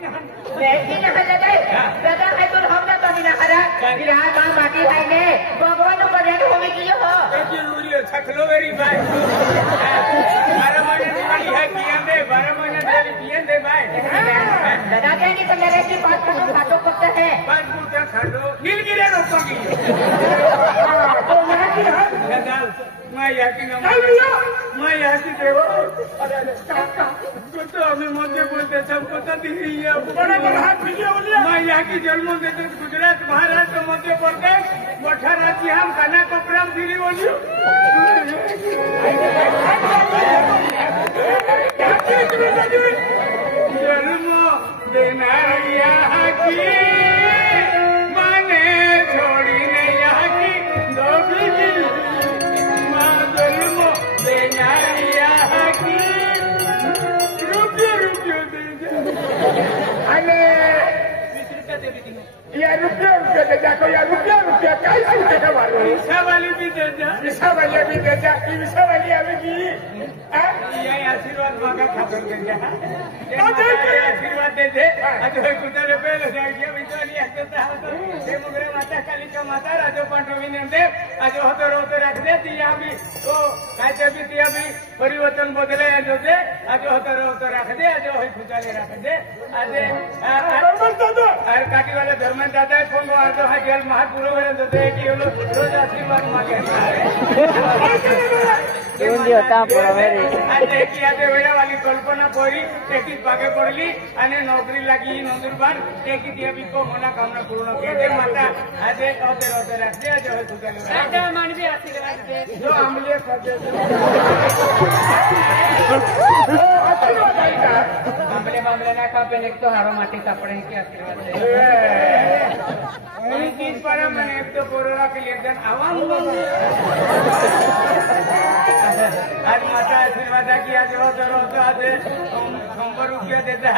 Messi na kalagay. Dagang ay tulhong na to hinakarat. Ilahan mga mati hay ne. Bago ano pa rin humigiyo ho. एक जरूरी है छकलो मेरी भाई 12 महीने दिवाली है पियन दे 12 महीने दिवाली पियन दे भाई दादा क्या नहीं समझ रहे कि 5 फुट खाटो कब है 5 फुट का खाटो नीलगिरी रोकोगी तो यहाँ की दादा मैं यहाँ की देवो तो हमें मध्य बोलते सबको तो दिख रही है बड़ा बड़ा हाथ मैं यहाँ की जन्म देते गुजरात महाराष्ट्र मध्य प्रदेश मोठा राज्य हम खाना कपड़ा दिल्ली बोलियो जन्म देना यहाँ की माने छोड़ी ने यहाँ की दो बीवी माँ जन्म देना यहाँ की रुपये दे अरे या रुपया दे जा कोई रुपया कैसे दे वाली ईसा वाली भी दे जा ईसा वाली आवेगी ये आशीर्वाद मांगा खाकर दे जा आशीर्वाद दे दे आज कुतरे पे जाइए विचारी आते था हे मुगरे माता कालिका माता राजो पांडवी ने दे आज होतो रोतो रख दे दिया भी तो कायते भी दिया भी परिवर्तन बदले आज दे आज होतो रोतो रख दे आज होई खुजाले रख दे आज और काटी वाले धर्म दादा फोन को आतो है जेल महापुरो में दे कि रोज आशीर्वाद मांगे आज देखी आते वेळा वाली कल्पना पोरी तेकी पागे पडली आणि नोकरी लागी नंदुरबार तेकी दिया भी को मना कामना पूर्ण केले माता आज होते रोते रखते आज होय तुझ्याला राजा मानवी आशीर्वाद दे जो आमले सदे आमले ना का पेन एक तो हारो माटी कापड़े की आशीर्वाद दे कोई चीज पर मैंने एक तो कोरोना के लिए जन आवाम आज माता आशीर्वाद की आज रोज आज 100 रुपया देता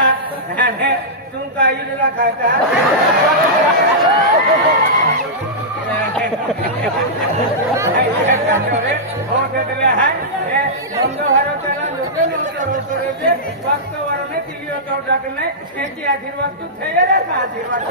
है तुम का ही ना खाता आशीर्वाद तू थे आशीर्वाद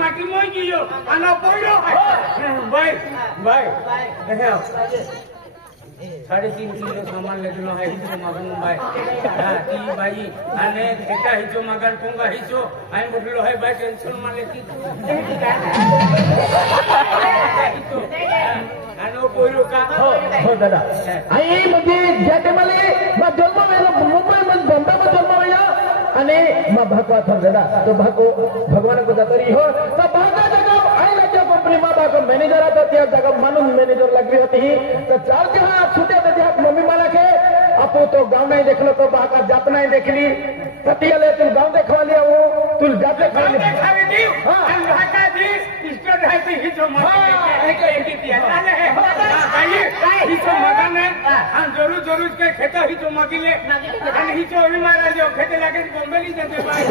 माटी मोई गियो आना पोयो भाई भाई 3.5 किलो सामान लेनो है हिचो मागन भाई हां ती भाई आने खेता हिचो मागन पोंगा हिचो आई बोललो है भाई टेंशन मा लेती आनो पोयो का हो दादा आई म्हणजे ज्या टाइमले मा जन्म वेलो मुंबई मध्ये बंदा मध्ये जन्म वेला आणि मा भगवा था दादा तो भगवान को जातरी हो तो भागा जगह आई लज्जा कंपनी मा बाको मैनेजर आता त्या जगह मानून मैनेजर लगी होती तो चार जहां छूटे तो जहां मम्मी माला के अपो तो गांव नहीं देखलो तो बाका जात नहीं देखली पतियाले तू गांव देखवा लिया वो तू जाते खाली देखावे दी हां भाका दी इसको रहती हिचो मगन एक दिया चले है भाई हिचो मगन हां जरूर के खेता हिचो मगिले आणि हिचो अभी मारा जो खेते लागे बॉम्बे ली जाते भाई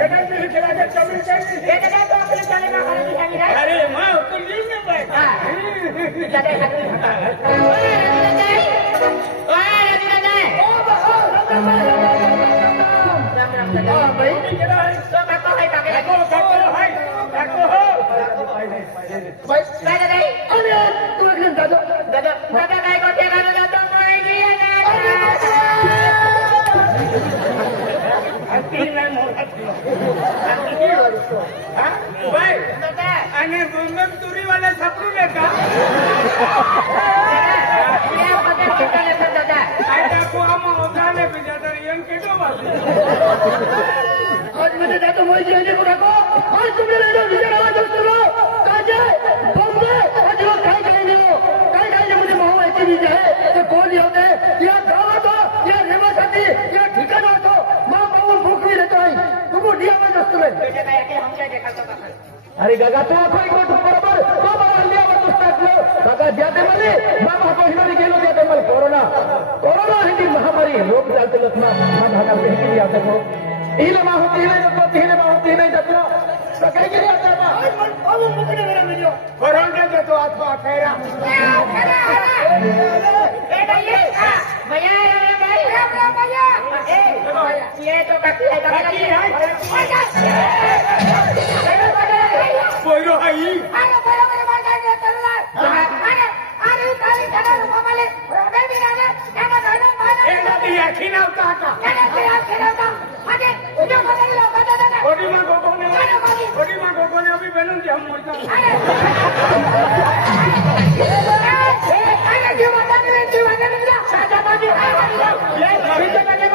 एटा में खेला के चली चली एटा तो अपने चलेगा अरे मां तो ली में भाई जाते आणि तुरी वाला सापडून आज मध्ये जातो मोहिती यांनी कुणाको आज तुम्ही रेडिओ विजय आवाज असतो काजे बॉम्बे आज लोक काय काय म्हणजे माहिती विजय आहे ते कोण होते या गावात या रेवासाठी या ठिकाणात मा पाहून भूकवी देतो आहे तुम्ही आवाज असतो अरे गगा तो आपण एक गोष्ट बरोबर तो बाबा हल्ली आवाज टाकलो काका ज्या टायमाले बाबा कोहिनोरी गेलो त्या टायमाला कोरोना ही महामारी रोग चालते लसमा भागात भेटी आता को इले मा होती नाही जातो तिने मा होती नाही जातो तर काय केली आता बा बाबू मुकणे करा व्हिडिओ कोरोना जातो आता खैरा ए भैया भैया ये तो काकी पोरो आई अरे बरोबर मार्गाने चालला अरे काही जण मामाले रोडे बिराने त्याला जाणं माने ए नदी याची नव्हता आता त्याला खेळवता अरे उद्या बदलला बदलला थोड़ी मां गोगोने अभी बनूं जे हम मोरता अरे जीवन साजा बाजी ये भीतर करने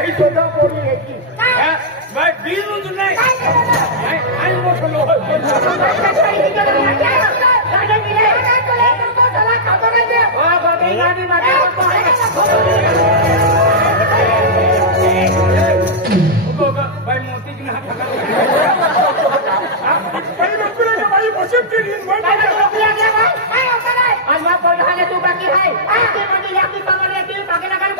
ही सोदा पोरी है की भाई बीरू तो नहीं आई वो खलो भाई मोती की ना भाई नौकरी का भाई वसंत के लिए आज मैं बोल रहा है तू बाकी है आके मुझे याकी कमर लेती बाकी लगा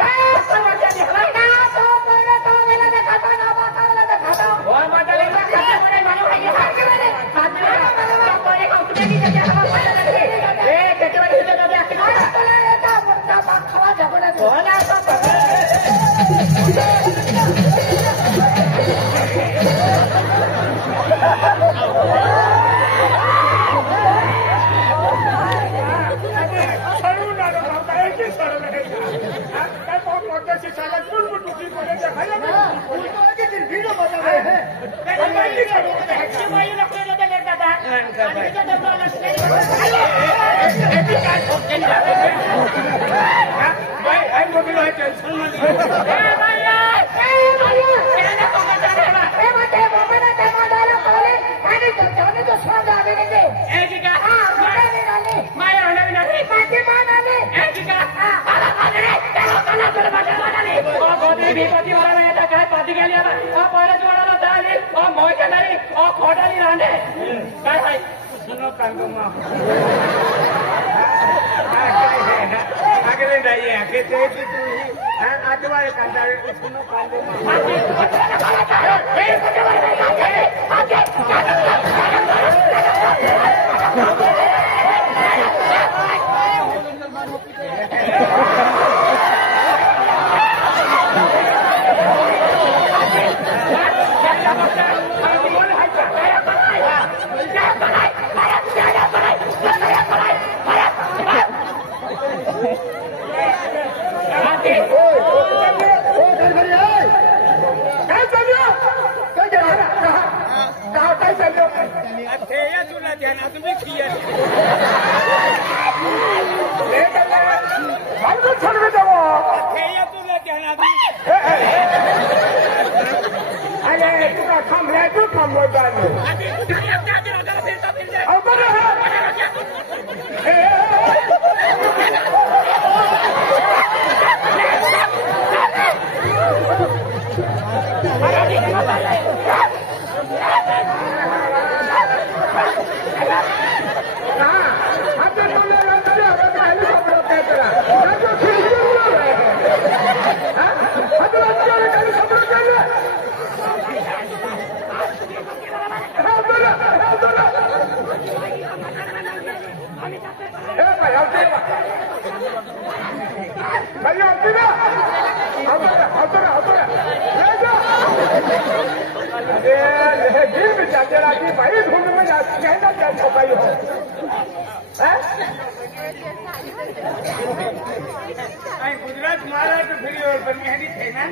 गुजरात महाराष्ट्र फिरी और बनिहारी थे ना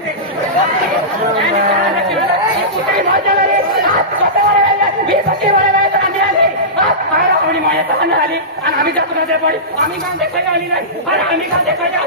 आम्ही जातो ना ते पडी आम्ही काम देखायला आली नाही अरे आम्ही काम देखायला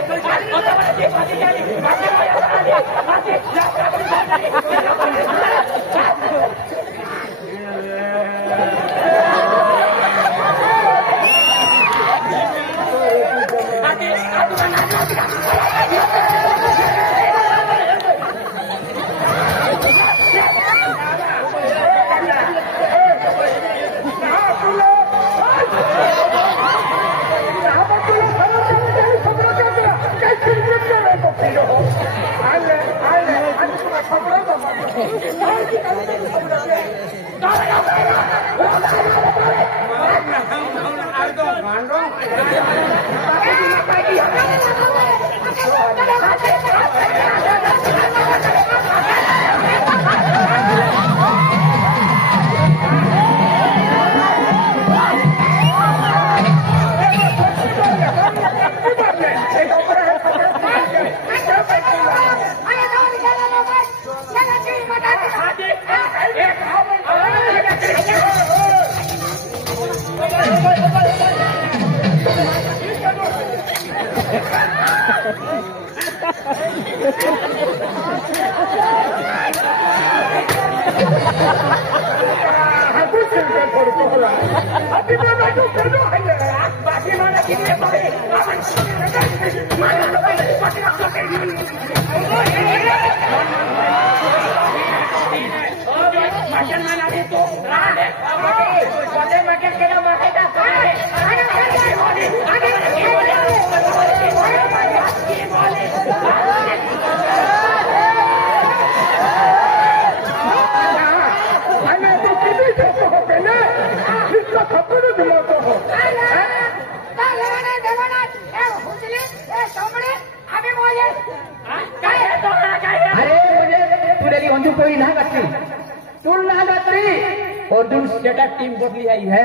और तुम स्टेटा टीम बदली आई है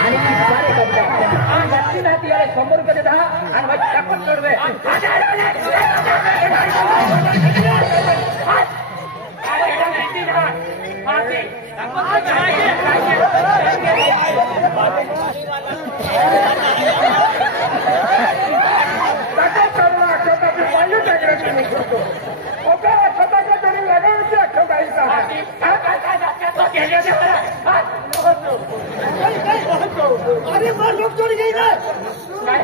आणि सारे करता जाती आहे 100 रुपये देता आणि भाई टाकून सोड दे अरे मार लोग चोरी गई ना काय